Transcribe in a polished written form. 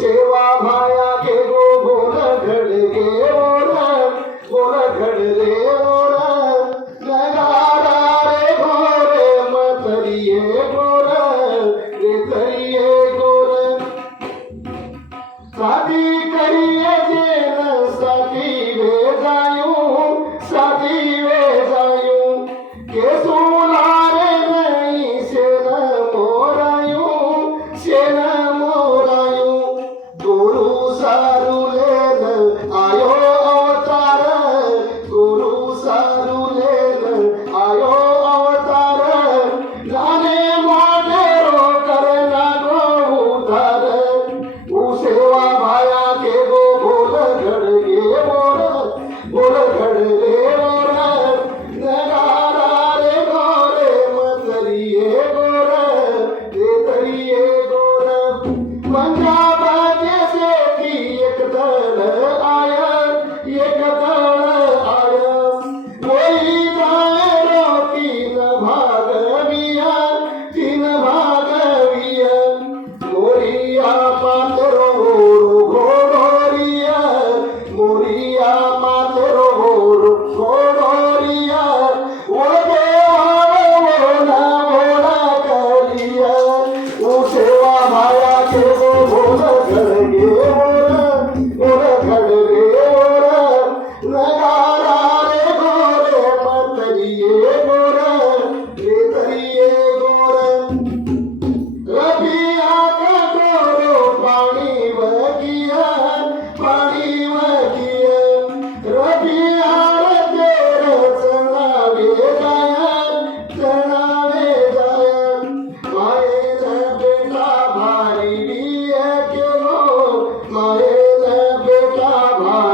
सेवा भाया के गो बोल घड़ गे बोल घड़ रे बोल नगारा रे घोरे मतरिये गोर रे तरिये गोर शादी करिए जेन साथी वे जायूं के सुनारे नहीं शेन मोरायूं गुरु सारू लेन आयो अवतार गुरु सारू लेन आयो अवतार जाने मोटेरो करना गो उधार सेवा भाया के गो बोल घड़ गे बोल घड़ रे बोल नगारा रे गोरे मतरिये गोर रे तरिये गोर पंजाब जैसे की एक दल आया कोई जाए रोटी न भागविया तीन भागविया मोरिया पातरो घोड़ोरिया मोरिया पातरो घोड़ोरिया ओले ओला करिया ओ सेवा भाया के गो बोल घड़ गे बोल घड़ रे बोल नगारा रे गोरे मतरिये गोर रे तरिये गोर रबिया के गोरो पानी वगिया रबिया रे तेरे चनावे जाया माए न बेटा भारी भी है क्यों माए न बेटा भारी